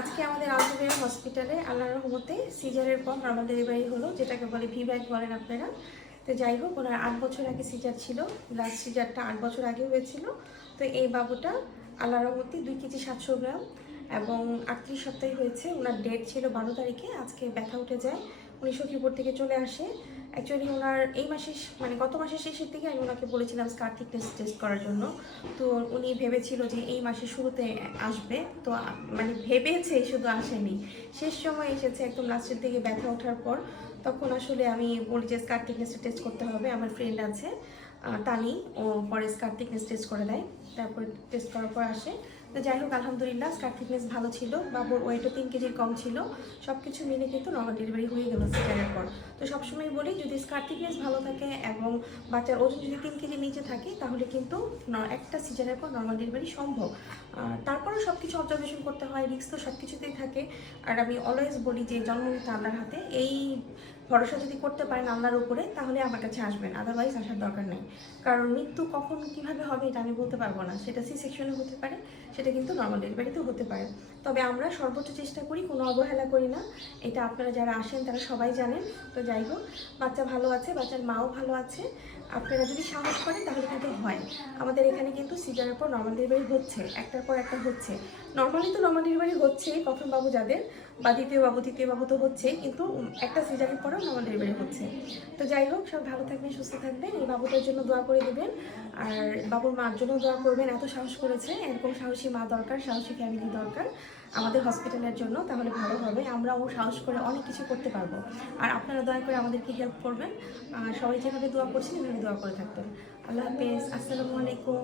আজকে আমাদের আলমগীরা হসপিটালে আল্লাহ রহমতে সিজারের পর নর্মাল ডেলিভারি হলো, যেটাকে বলে ভি ভিব্যাক বলেন আপনারা। তো যাই হোক, ওনার আট বছর আগে সিজার ছিল লাস্ট সিজারটা আট বছর আগে হয়েছিল। তো এই বাবুটা আল্লাহ রহমতে দুই কেজি সাতশো গ্রাম এবং আটত্রিশ সপ্তাহে হয়েছে। ওনার ডেট ছিল বারো তারিখে। আজকে ব্যথা উঠে যায়। উনি সখীপুর থেকে চলে আসে। অ্যাকচুয়ালি ওনার এই মাসের মানে গত মাসের শেষের দিকে আমি ওনাকে বলেছিলাম স্কার থিকনেস টেস্ট করার জন্য। তো উনি ভেবেছিল যে এই মাসের শুরুতে আসবে। তো মানে ভেবেছে শুধু আসেনি। শেষ সময় এসেছে একদম লাস্টের দিকে ব্যথা ওঠার পর। তখন আসলে আমি বলি যে স্কার থিকনেসটা টেস্ট করতে হবে। আমার ফ্রেন্ড আছে। তানি ও পরে স্কার থিকনেস টেস্ট করে দেয় তারপরে টেস্ট করার পর আসে। তো যাই হোক, আলহামদুলিল্লাহ স্কার থিকনেস ভালো ছিল। বাবুর ওয়েটও তিন কেজির কম ছিল। সব কিছু মিলে কিন্তু নর্মাল ডেলিভারি হয়ে গেল সিজারের পর। তো সবসময় বলি, যদি স্কার থিকনেস ভালো থাকে এবং বাচ্চার ওজন যদি তিন কেজি নিচে থাকে, তাহলে কিন্তু একটা সিজনের পর নর্মাল ডেলিভারি সম্ভব। তারপরেও সব কিছু অবজারভেশন করতে হয় রিস্ক তো সব কিছুতেই থাকে। আর আমি অলওয়েজ বলি যে জন্ম নিতে আল্লাহর হাতে, এই ভরসা যদি করতে পারেন আল্লাহর উপরে, তাহলে আমার কাছে আসবেন। আদারওয়াইজ আসার দরকার নেই। কারণ মৃত্যু কখন কীভাবে হবে এটা আমি বলতে পারব না। সেটা সি সেকশনে হতে পারে, সেটা কিন্তু নর্মাল ডেলিভারিতেও হতে পারে। তবে আমরা সর্বোচ্চ চেষ্টা করি, কোনো অবহেলা করি না। এটা আপনারা যারা আসেন, তারা সবাই জানেন। তো যাই হোক, বাচ্চা ভালো আছে, বাচ্চার মাও ভালো আছে। আপনারা যদি সাহস করেন, তাহলে হয়। আমাদের এখানে কিন্তু সিজারের পর নর্মাল ডেলিভারি হচ্ছে, একটার পর একটা হচ্ছে। নর্মালি তো নর্মাল ডেলিভারি হচ্ছে প্রথম বাবু যাদের, বা দ্বিতীয় বাবু, তৃতীয় বাবু তো হচ্ছে কিন্তু একটা সিজারের পরেও নর্মাল ডেলিভারি হচ্ছে। তো যাই হোক, সব ভালো থাকবেন, সুস্থ থাকবেন, এই বাবুটার জন্য দোয়া করে দেবেন। আর বাবুর মার জন্য দোয়া করবেন, এত সাহস করেছে, এরকম সাহসী মা দরকার, সাহসী ফ্যামিলি দরকার। আমাদের হসপিটালের জন্য, তাহলে ভালো হবে। আমরাও সাহস করে অনেক কিছু করতে পারব। আর আপনারা দয়া করে আমাদেরকে হেল্প করবেন। সবাই যেভাবে দোয়া করছেন, এভাবে দোয়া করে থাকবেন। আল্লাহ হাফেজ। আসসালামু আলাইকুম।